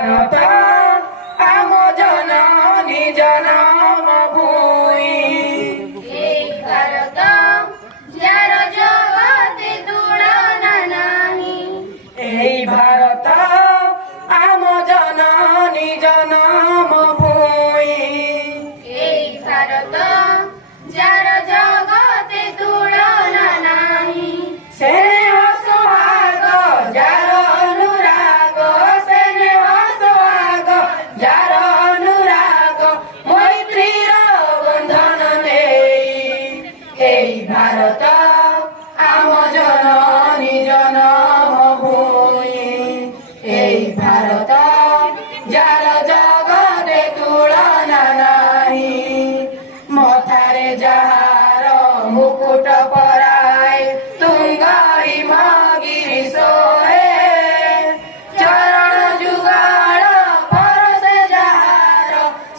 आम जननी जनम भूमि भारत जार जगते तुलना नाही। भारत आम जननी जनम भूमि भारत जार जगते तुलना नाही। स्नेह सोहाग जार अनुराग स्नेह सोहाग जार अनुराग मैत्रीर बंधन नेई भारत आम जननी जनम भूमि भारत जार जगते तुलना नाही। मथारे जहार मुकुट पराए तुंगाई मगिरी सोहे चरण जुगाड़ परसे जहार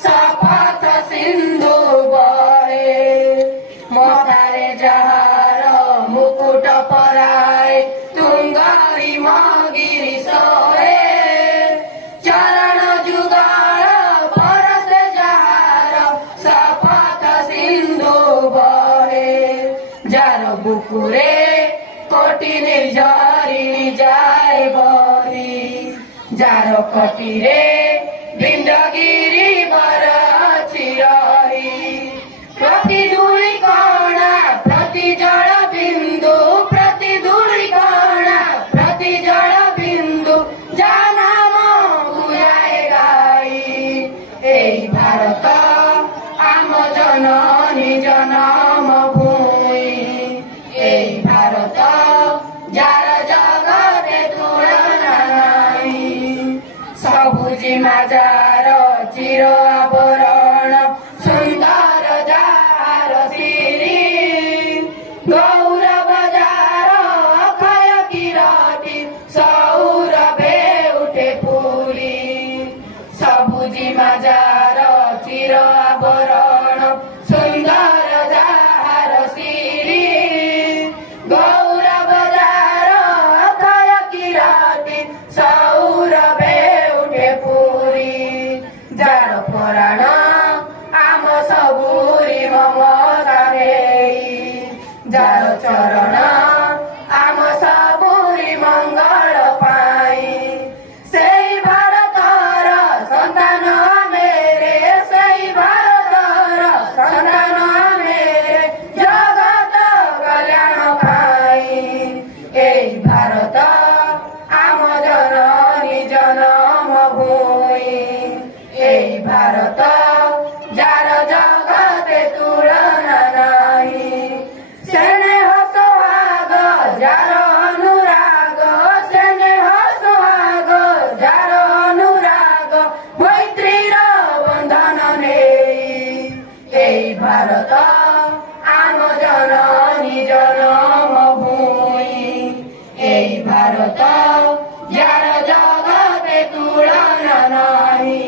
शपथ सिंधु बहे। मथारे जहार मुकुट पराए तुंगाई मगिरी सोहे चरण जुगाड़ परसे जहार शपथ सिंधु बहे। जार बुकुरे कोटि निर्झरिणी जाए बही जार कटिरे बिंदगिरी बर अछि रही। प्रति धूଳି कणा प्रति जल बिंदु प्रति धूଳି कणा प्रति जल बिंदु जा नाम गुजाए गाई। भारत आम जननी जनम भूमि भारत जार जगते तुलना नाही। सबुजी माजार चिर आवरण सुंदर जार सिरी गौरव जार अक्षय किरती सौरभे उठे फूली। सबुजी माजार चिर आवरण सुंदर जार सिरी गौरव जार अक्षय किरती सौरभे उठे फूली। जार पुराण आम सबुरी ममता नेई जार चरण आम सबुरी मंगल पाई। सेई भारतर संतान मेरे सेई भारतर संतान मेरे जगत कल्याण पाई। भारत आम जननी जनम भूमि भारत जार जगते तुलना नाही। स्नेह सोहाग जार अनुराग स्नेह सोहाग जार अनुराग मैत्रीर बंधन नेई भारत आम जननी जनम भूमि भारत जार जगते तुलना नाही।